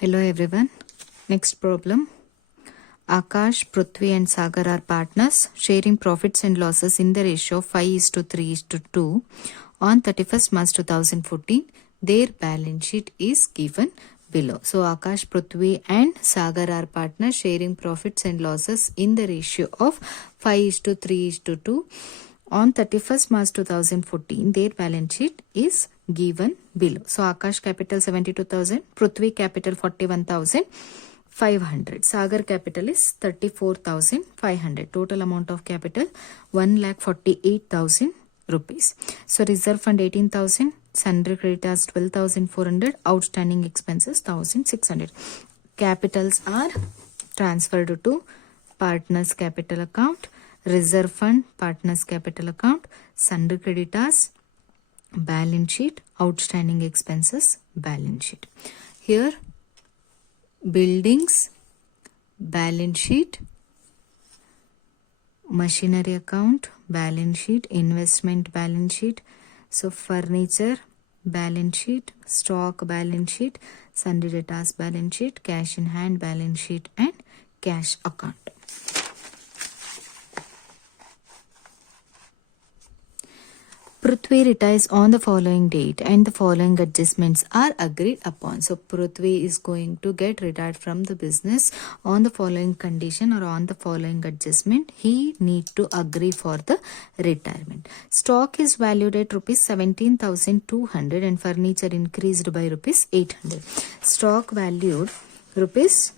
Hello everyone. Next problem. Akash, Prithvi and Sagar are partners sharing profits and losses in the ratio of 5:3:2 on 31st March 2014. Their balance sheet is given below. So Akash, Prithvi and Sagar are partners sharing profits and losses in the ratio of 5:3:2 on 31st March 2014. Their balance sheet is given below. So Akash capital 72,000, Prithvi capital 41,500, Sagar capital is 34,500. Total amount of capital 1,48,000 rupees. So reserve fund 18,000, sundry creditors 12,400, outstanding expenses 1,600. Capitals are transferred to partners capital account, reserve fund, partners capital account, sundry creditors, balance sheet, outstanding expenses, balance sheet. Here buildings, balance sheet, machinery account, balance sheet, investment balance sheet. So furniture balance sheet, stock balance sheet, sundry debtors balance sheet, cash in hand balance sheet and cash account. Prithvi retires on the following date and the following adjustments are agreed upon. So Prithvi is going to get retired from the business on the following condition or on the following adjustment. He need to agree for the retirement. Stock is valued at rupees 17,200 and furniture increased by rupees 800. Stock valued rupees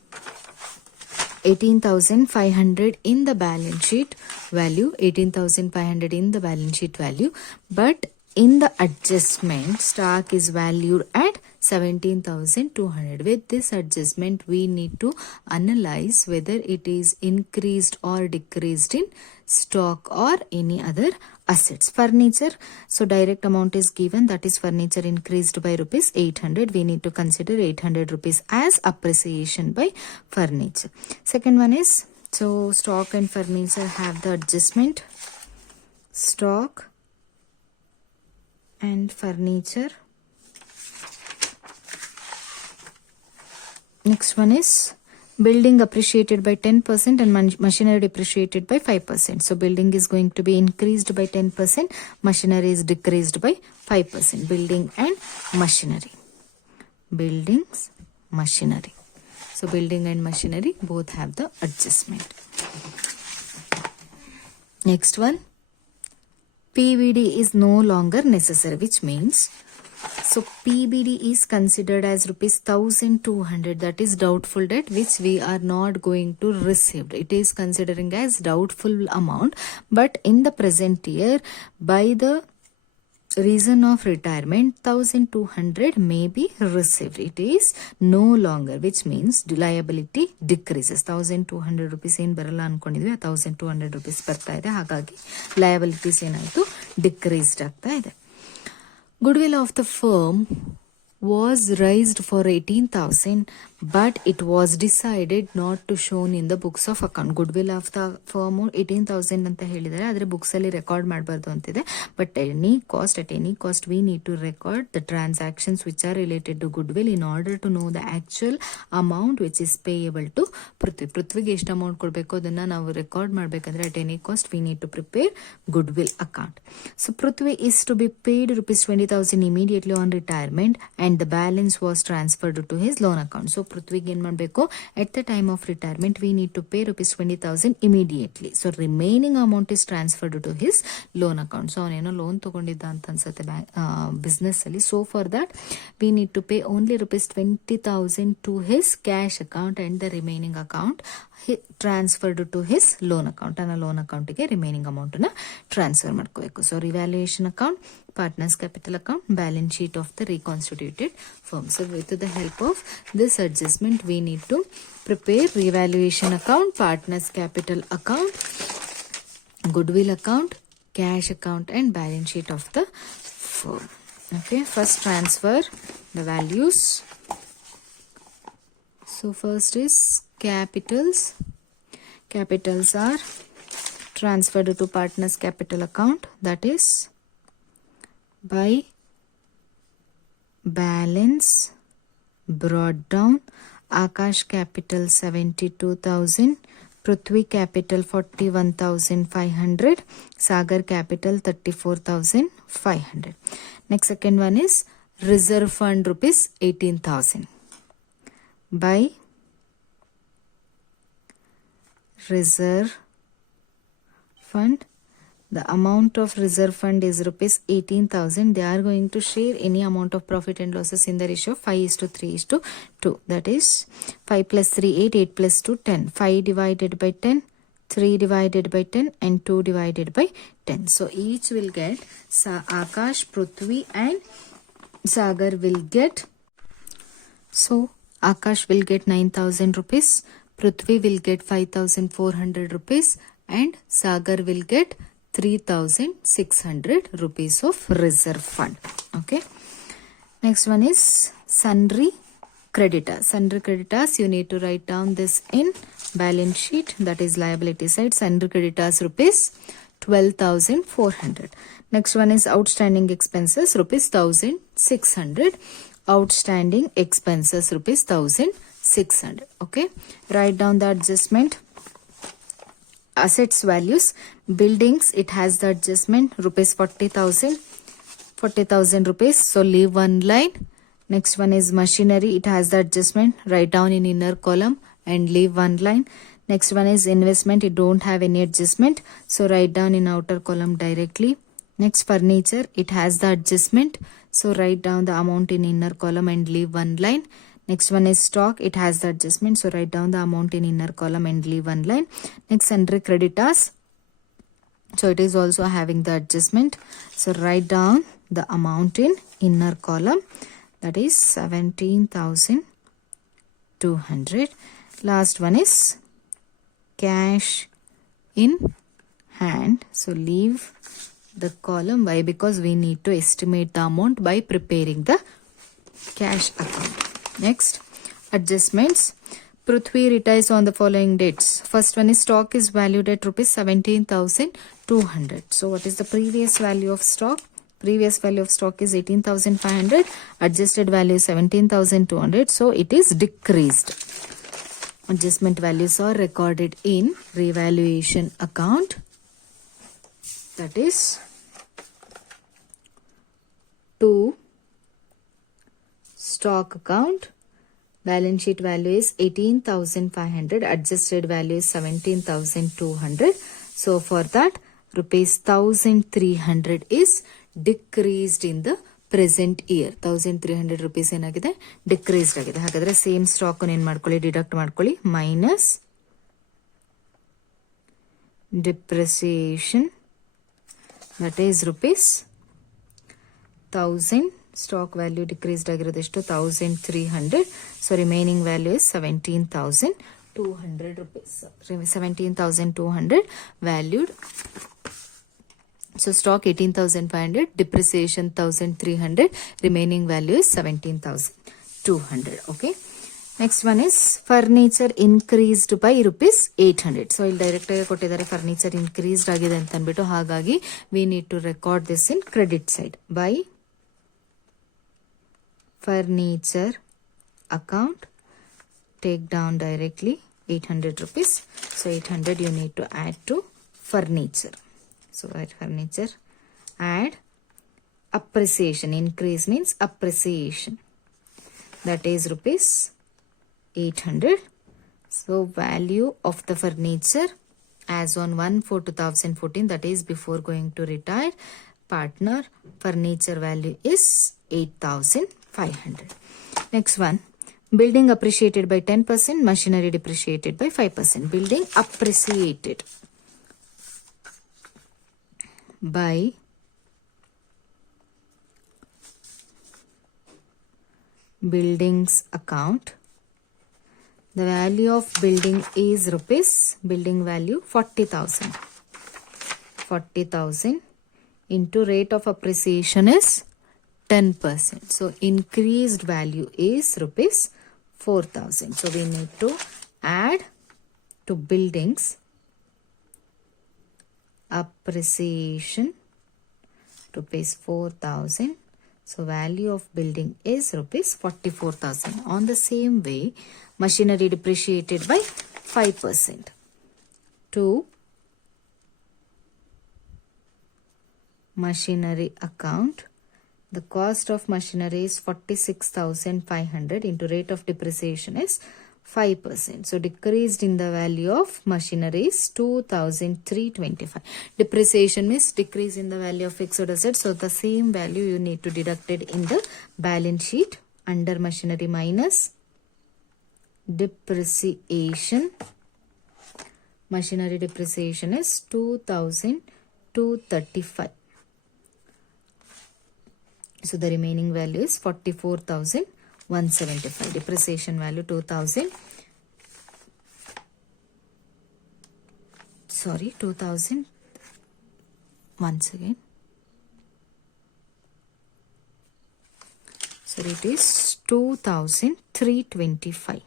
18,500 in the balance sheet value, 18,500 in the balance sheet value, but in the adjustment stock is valued at 17,200. With this adjustment we need to analyze whether it is increased or decreased in stock or any other assets. Furniture, so direct amount is given, that is furniture increased by rupees 800. We need to consider 800 rupees as appreciation by furniture. Second one is, so stock and furniture have the adjustment, stock and furniture. Next one is building appreciated by 10% and machinery depreciated by 5%. So building is going to be increased by 10%, machinery is decreased by 5%. Building and machinery. Buildings, machinery. So building and machinery both have the adjustment. Next one, PBD is no longer necessary, which means, so PBD is considered as rupees 1,200, that is doubtful debt which we are not going to receive. It is considering as doubtful amount, but in the present year by the reason of retirement 1,200 may be received. It is no longer, which means liability decreases. 1,200 rupees ಏನು ಬರಲ್ಲ ಅನ್ಕೊಂಡಿದ್ವಿ, 1,200 rupees ಬರ್ತಾ ಇದೆ, ಹಾಗಾಗಿ liabilities ಏನಾಯಿತು decreased ಆಗ್ತಾ ಇದೆ. Goodwill of the firm was raised for 18,000, but it was decided not to shown in the books of account. Goodwill of the firm 18,000 ಅಂತ ಹೇಳಿದರೆ, ಆದರೆ ಬುಕ್ಸ್ ಅಲ್ಲಿ ರೆಕಾರ್ಡ್ ಮಾಡಬಾರ್ದು ಅಂತಿದೆ. But at any cost we need to record the transactions which are related to goodwill in order to know the actual amount which is payable to Prithvi. ಪೃಥ್ವಿಗೆ ಎಷ್ಟು amount ಕೊಡಬೇಕು ಅದನ್ನ ನಾವು ರೆಕಾರ್ಡ್ ಮಾಡಬೇಕಂದ್ರೆ at any cost we need to prepare goodwill account. So Prithvi is to be paid rupees 20,000 immediately on retirement and the balance was transferred to his loan account. So ಪೃಥ್ವಿಗೆ ಏನು ಮಾಡಬೇಕು, at the time of retirement we need to pay rupees 20,000 immediately. So remaining amount is transferred to his loan account. So ಅವನೇನೋ loan ತಗೊಂಡಿದ್ದ ಅಂತ ಅನ್ಸುತ್ತೆ business ಅಲ್ಲಿ. So for that we need to pay only rupees 20,000 to his cash account and the remaining account transferred to his loan account. ಆ loan ಅಕೌಂಟ್ಗೆ remaining amount ನ transfer ಮಾಡ್ಕೋಬೇಕು. So revaluation account, partners capital account, balance sheet of the reconstituted firm. So with the help of this adjustment we need to prepare revaluation account, partners capital account, goodwill account, cash account and balance sheet of the firm. Okay, first transfer the values. So first is capitals. Capitals are transferred to partners capital account, that is by balance brought down. Akash capital 72,000. Prithvi capital 41,500. Sagar capital 34,500. Next second one is reserve fund rupees 18,000 by reserve fund. The amount of reserve fund is rupees 18,000. They are going to share any amount of profit and losses in the ratio 5:3:2. That is 5 plus 3 8, 8 plus 2 10. 5 divided by 10, 3 divided by 10 and 2 divided by 10. So each will get Akash, Prithvi and Sagar will get. So Akash will get 9,000 rupees. Prithvi will get 5,400 rupees and Sagar will get 3,600 rupees of reserve fund. Okay. Next one is sundry creditors. Sundry creditors, you need to write down this in balance sheet, that is liability side. Sundry creditors rupees 12,400. Next one is outstanding expenses rupees 1,600. Outstanding expenses rupees 1,600. Okay. Write down the adjustment. Assets values. Buildings, it has the adjustment rupees 40,000 rupees, so leave one line. Next one is machinery, it has the adjustment, write down in inner column and leave one line. Next one is investment, it don't have any adjustment, so write down in outer column directly. Next furniture, it has the adjustment, so write down the amount in inner column and leave one line. Next one is stock, it has the adjustment, so write down the amount in inner column and leave one line. Next sundry creditors, so it is also having the adjustment, so write down the amount in inner column, that is 17,200. Last one is cash in hand, so leave the column. Why? Because we need to estimate the amount by preparing the cash account. Next, adjustments. Prithvi retires on the following dates. First one is stock is valued at rupees 17,200. So what is the previous value of stock? Previous value of stock is 18,500. Adjusted value is 17,200. So it is decreased. Adjustment values are recorded in revaluation account. That is to stock account. Balance sheet value is 18,500. Adjusted value is 17,200. So for that, rupees 1,300 is decreased in the present year. 1,300 rupees ಏನಾಗಿದೆ decreased ಆಗಿದೆ. ಹಾಗಾದ್ರೆ same stock ಏನು ಮಾಡ್ಕೊಳ್ಳಿ, deduct ಮಾಡ್ಕೊಳ್ಳಿ. Minus depreciation, that is rupees 1,000. Stock value decreased ಆಗಿರೋದು ಎಷ್ಟು? 1,300. So remaining value is 17,200 rupees. 17,200 valued. So stock 18,500, depreciation 1,300, remaining value is 17,200. Okay. Next one is furniture increased by rupees 800. So ಇಲ್ಲಿ direct ಆಗಿ ಕೊಟ್ಟಿದ್ದಾರೆ furniture increased ಆಗಿದೆ ಅಂತ ಅಂದ್ಬಿಟ್ಟು, ಹಾಗಾಗಿ we need to record this in credit side. By furniture account, take down directly 800 rupees. So 800 you need to add to furniture. So at furniture, add appreciation. Increase means appreciation. That is rupees 800. So value of the furniture as on 1/4/2014, that is before going to retire, partner furniture value is 8,500. Next one, building appreciated by 10%, machinery depreciated by 5%. Building appreciated by buildings account. The value of building is rupees, building value 40,000. 40,000 into rate of appreciation is 10%. So increased value is rupees 4,000. So we need to add to buildings appreciation rupees 4,000. So value of building is rupees 44,000. On the same way, machinery depreciated by 5%. 2. Machinery account. The cost of machinery is 46,500 into rate of depreciation is 5%. So decreased in the value of machinery is 2,325. Depreciation means decrease in the value of fixed assets. So the same value you need to deduct it in the balance sheet under machinery minus depreciation. Machinery depreciation is 2,235. So the remaining value is 44,175. Depreciation value 2000. 2000. Once again. So it is 2,325.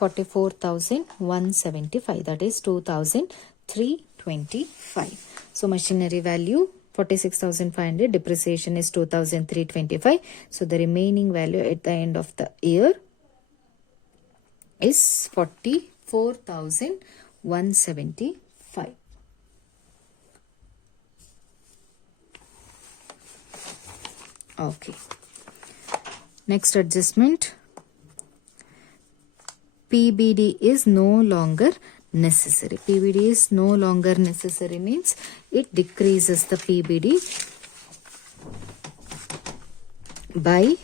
$44,175, that is 2,325. So machinery value 46,500, depreciation is 2,325. So the remaining value at the end of the year is 44,175. Okay. Next adjustment. PBD is no longer necessary. PBD is no longer necessary means it decreases the PBD by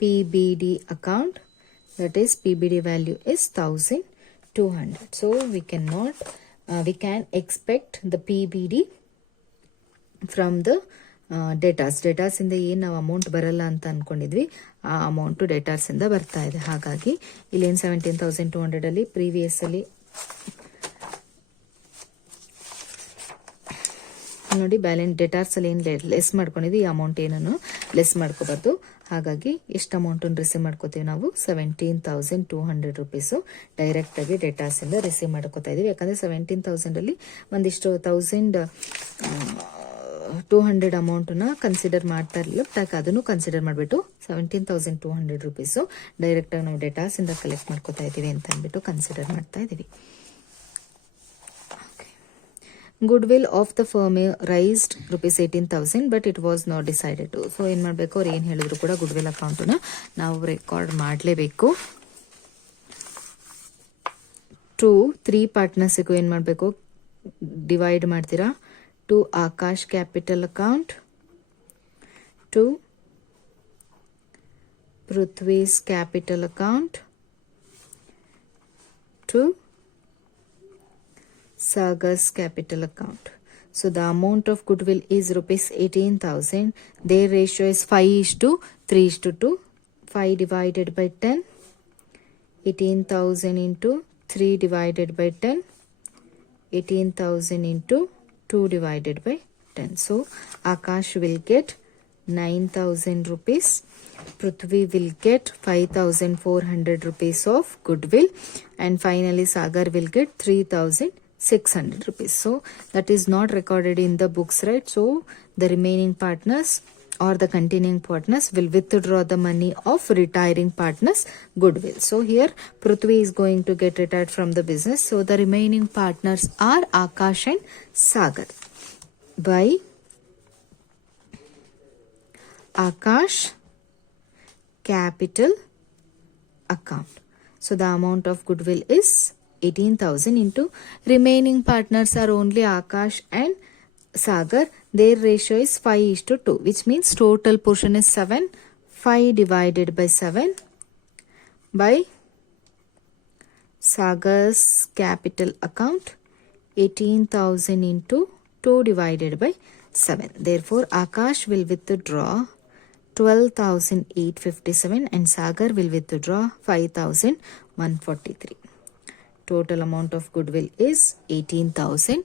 PBD account, that is PBD value is 1,200. So we can expect the PBD from the datas ಇಂದ ಏನು ನಾವು amount ಬರಲ್ಲ ಅಂತ ಅನ್ಕೊಂಡಿದ್ವಿ ಆ amount datas ಇಂದ ಬರ್ತಾ ಇದೆ. ಹಾಗಾಗಿ ಇಲ್ಲೇನು 17,200 ಅಲ್ಲಿ ಪ್ರೀವಿಯಸ್ ಅಲ್ಲಿ ನೋಡಿ ಬ್ಯಾಲೆನ್ಸ್ ಡೇಟಾಸ್ ಅಲ್ಲಿ ಏನು ಲೆಸ್ ಮಾಡ್ಕೊಂಡಿದ್ವಿ, ಈ ಅಮೌಂಟ್ ಏನನ್ನು ಲೆಸ್ ಮಾಡ್ಕೋಬಾರ್ದು. ಹಾಗಾಗಿ ಎಷ್ಟು ಅಮೌಂಟ್ ರಿಸೀವ್ ಮಾಡ್ಕೋತೀವಿ ನಾವು 17,200 ರುಪೀಸು ಡೈರೆಕ್ಟ್ ಆಗಿ ಡೇಟಾಸ್ ಇಂದ ರಿಸೀವ್ ಮಾಡ್ಕೋತಾ ಇದೀವಿ. ಯಾಕಂದ್ರೆ 17,000 ಅಲ್ಲಿ ಒಂದಿಷ್ಟು 1,200 ಅಮೌಂಟ್ನ ಕನ್ಸಿಡರ್ ಮಾಡ್ತಾ ಇರಲಿಲ್ಲ. ಬಟ್ ಅದನ್ನು ಕನ್ಸಿಡರ್ ಮಾಡಿಬಿಟ್ಟು 17,200 ರುಪೀಸು ಡೈರೆಕ್ಟಾಗಿ ನಾವು ಡೇಟಾಸ್ ಇಂದ ಕಲೆಕ್ಟ್ ಮಾಡ್ಕೋತಾ ಇದ್ದೀವಿ ಅಂತ ಅಂದ್ಬಿಟ್ಟು ಕನ್ಸಿಡರ್ ಮಾಡ್ತಾ ಇದ್ದೀವಿ. Good will of the firm raised rupees 18,000 but it was not decided to. So ಏನು ಮಾಡಬೇಕು, ಅವ್ರು ಏನು ಹೇಳಿದ್ರು ಕೂಡ ಗುಡ್ ವಿಲ್ ಅಕೌಂಟನ್ನ ನಾವು ರೆಕಾರ್ಡ್ ಮಾಡಲೇಬೇಕು. 3 ಪಾರ್ಟ್ನರ್ಸಿಗೂ ಏನು ಮಾಡಬೇಕು, ಡಿವೈಡ್ ಮಾಡ್ತೀರಾ. To Akash capital account, to Prithvi's capital account, to Sagar's capital account. So the amount of goodwill is rupees 18,000. Their ratio is 5:3:2. 5 divided by 10. 18,000 into 3 divided by 10. 18,000 into 2 divided by 10. So Akash will get 9,000 rupees. Prithvi will get 5,400 rupees of goodwill. And finally Sagar will get 3,600 rupees. So that is not recorded in the books, right? So the remaining partners or the continuing partners will withdraw the money of retiring partners goodwill. So here Prithvi is going to get retired from the business. So the remaining partners are Akash and Sagar. By Akash capital account. So the amount of goodwill is 18,000 into remaining partners are only Akash and Sagar. Their ratio is 5:2, which means total portion is 7. 5 divided by 7 by Sagar's capital account, 18,000 into 2 divided by 7. Therefore Akash will withdraw 12,857 and Sagar will withdraw 5,143. Total amount of goodwill is 18,000.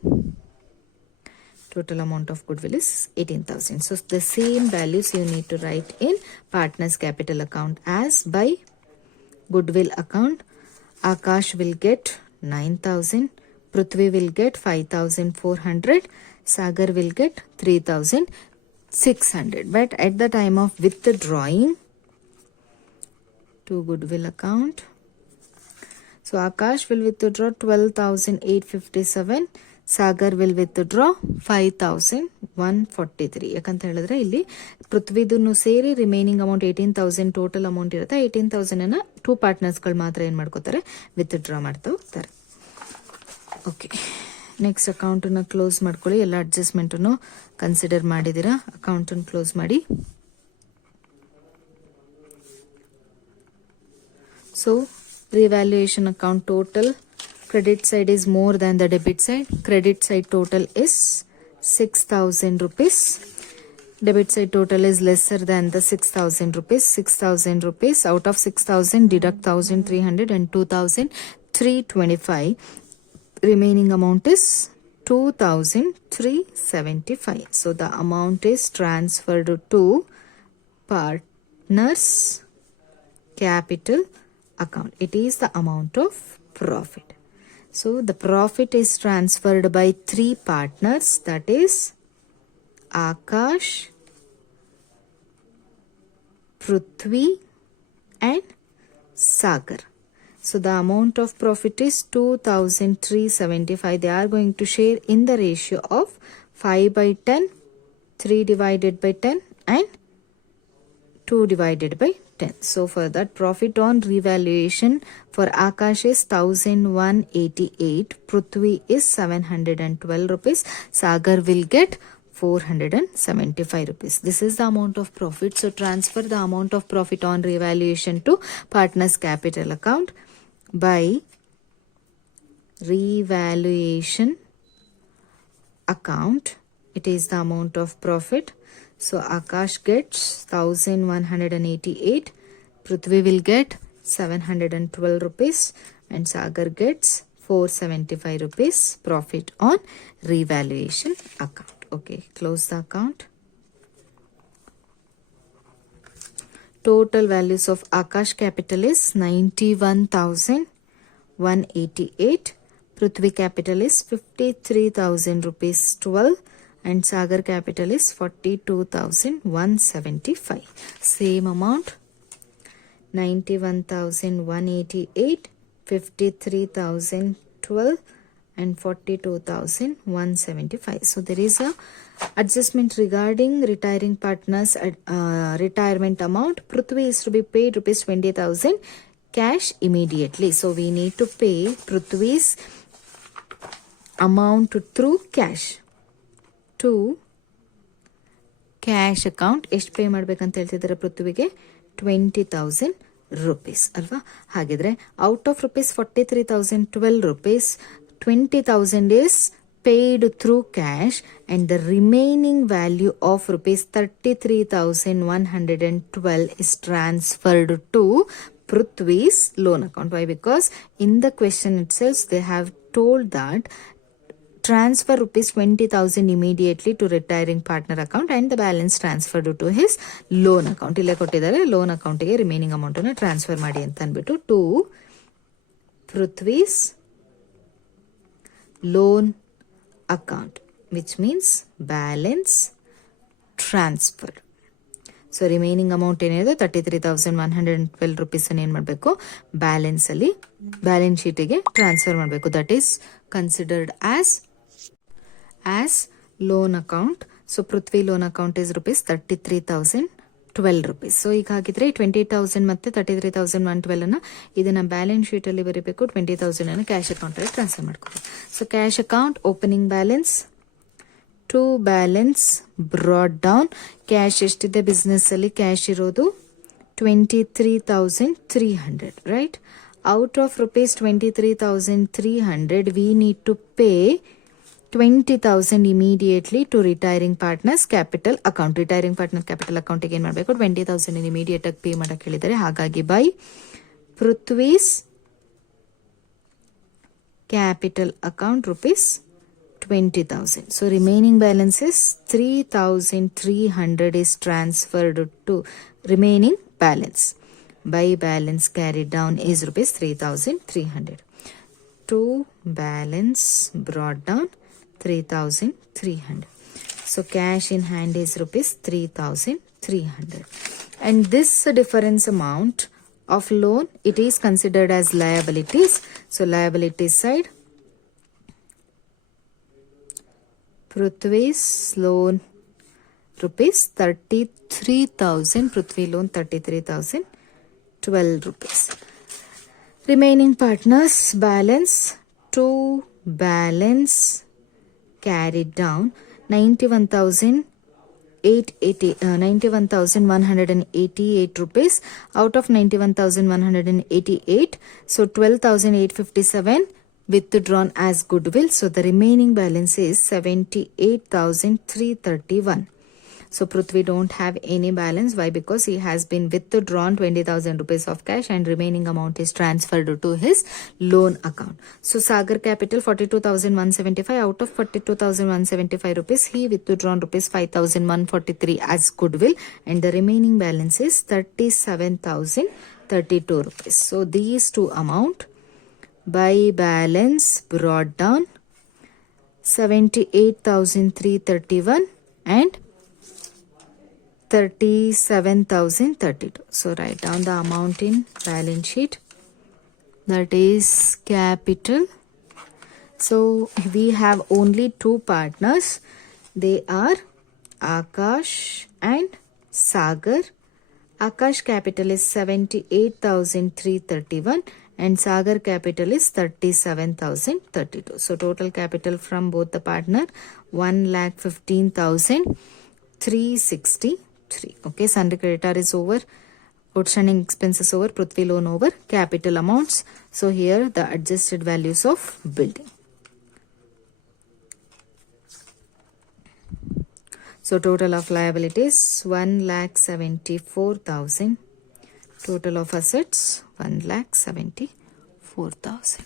Total amount of goodwill is 18,000. So the same values you need to write in partners capital account as by goodwill account. Akash will get 9,000. Prithvi will get 5,400. Sagar will get 3,600. But at the time of withdrawing to goodwill account, so Akash will withdraw 12,857. Sagar will withdraw 5,143. ಯಾಕಂತ ಹೇಳಿದ್ರೆ ಇಲ್ಲಿ ಪೃಥ್ವಿದನ್ನು ಸೇರಿ remaining amount 18,000 total amount ಇರುತ್ತೆ. 18,000 two ಪಾರ್ಟ್ನರ್ಸ್ಗಳು ಮಾತ್ರ ಏನು ಮಾಡ್ಕೋತಾರೆ, withdraw ಮಾಡ್ತಾ ಹೋಗ್ತಾರೆ. ಓಕೆ, ನೆಕ್ಸ್ಟ್ ಅಕೌಂಟನ್ನು ಕ್ಲೋಸ್ ಮಾಡ್ಕೊಳ್ಳಿ. ಎಲ್ಲ ಅಡ್ಜಸ್ಟ್ಮೆಂಟನ್ನು ಕನ್ಸಿಡರ್ ಮಾಡಿದ್ದೀರಾ. ಅಕೌಂಟನ್ನು ಕ್ಲೋಸ್ ಮಾಡಿ. So revaluation account total, credit side is more than the debit side. Credit side total is 6,000 rupees. Debit side total is lesser than the 6,000 rupees. 6,000 rupees out of 6,000 deduct 1,300 and 2,325. Remaining amount is 2,375. So the amount is transferred to partners capital account. It is the amount of profit. So the profit is transferred by three partners, that is Akash, Prithvi and Sagar. So the amount of profit is 2,375. They are going to share in the ratio of 5/10, 3 divided by 10 and 2 divided by 10. So for that, profit on revaluation for Akash is 1,188. Prithvi is 712 rupees. Sagar will get 475 rupees. This is the amount of profit. So transfer the amount of profit on revaluation to partners capital account by revaluation account. It is the amount of profit. So Akash gets 1,188. Prithvi will get 712 rupees and Sagar gets 475 rupees profit on revaluation account. Okay, close the account. Total values of Akash capital is 91,188. Prithvi capital is 53,000 rupees 12. And Sagar capital is 42,175. Same amount, 91,188, 53,012 and 42,175. So there is a adjustment regarding retiring partners retirement amount. Prithvi is to be paid rupees 20,000 cash immediately. So we need to pay Prithvi's amount through cash to cash account. ಎಷ್ಟು pay ಮಾಡ್ಬೇಕಂತ ಹೇಳ್ತಿದ್ದಾರೆ ಪೃಥ್ವಿಗೆ? 20,000 rupees ಅಲ್ವಾ? ಹಾಗಿದ್ರೆ out of rupees 43,012 rupees, 20,000 is paid through cash and the remaining value of rupees 33,112 is transferred to Prithvi's loan account. Why? Because in the question itself they have told that transfer rupees 20,000 immediately to retiring partner account and the balance transferred to his loan account. ಇಲ್ಲೇ ಕೊಟ್ಟಿದ್ದಾರೆ, loan ಅಕೌಂಟಿಗೆ remaining amount ಅನ್ನು transfer ಮಾಡಿ ಅಂತ ಅಂದ್ಬಿಟ್ಟು to Prithvi's loan account, which means balance transfer. So remaining amount ಏನಿದೆ 33,112 rupees ಅನ್ನು ಏನು ಮಾಡಬೇಕು, ಬ್ಯಾಲೆನ್ಸ್ ಅಲ್ಲಿ ಬ್ಯಾಲೆನ್ಸ್ ಶೀಟಿಗೆ ಟ್ರಾನ್ಸ್ಫರ್ ಮಾಡಬೇಕು. That is considered as loan account. So Prithvi loan account is rupees 33,012 rupees. So ಈಗ ಹಾಗಿದ್ರೆ 20,000 ಮತ್ತೆ 33,112 ಅನ್ನ ಇದನ್ನ ಬ್ಯಾಲೆನ್ಸ್ ಶೀಟ್ ಅಲ್ಲಿ ಬರೀಬೇಕು. 20,000 ಅನ್ನು ಕ್ಯಾಶ್ ಅಕೌಂಟ್ ಅಲ್ಲಿ ಟ್ರಾನ್ಸ್ಫರ್ ಮಾಡ್ಕೋಬೇಕು. So cash account opening balance to balance brought down. Cash ಎಷ್ಟಿದೆ ಬಿಸ್ನೆಸ್ ಅಲ್ಲಿ? ಕ್ಯಾಶ್ ಇರೋದು 23,300, right? Out of rupees 23,300 we need to pay 20,000 immediately to retiring partners capital account. Retiring partner capital ಅಕೌಂಟಿಗೆ ಏನು ಮಾಡಬೇಕು? 20,000 immediate ಆಗಿ pay ಮಾಡಕ್ಕೆ ಹೇಳಿದ್ದಾರೆ. ಹಾಗಾಗಿ by Prithvi's capital account rupees 20,000. So remaining balance is 3,300 is transferred to remaining balance. by balance carried down is rupees 3,300. To balance brought down 3,300. So cash in hand is rupees 3,300. And this difference amount of loan, it is considered as liabilities. So liabilities side, Prithvi's loan rupees 33,000. Prithvi loan 33,012 rupees. Remaining partners balance to balance carried down 91,188 rupees out of 91,188. So 12,857 withdrawn as goodwill. So the remaining balance is 78,331. So Prithvi don't have any balance. Why? Because he has been withdrawn 20,000 rupees of cash and remaining amount is transferred to his loan account. So Sagar capital 42,175 out of 42,175 rupees. He withdrawn rupees 5,143 as goodwill and the remaining balance is 37,032 rupees. So these two amount by balance brought down 78,331 and 37,032. So write down the amount in balance sheet. That is capital. So we have only two partners. They are Akash and Sagar. Akash capital is 78,331 and Sagar capital is 37,032. So total capital from both the partner 1,15,363. Okay, sundry creditor is over, outstanding expenses over, Prithvi loan over, capital amounts. So here the adjusted values of building. So total of liabilities 1,74,000. Total of assets 1,74,000.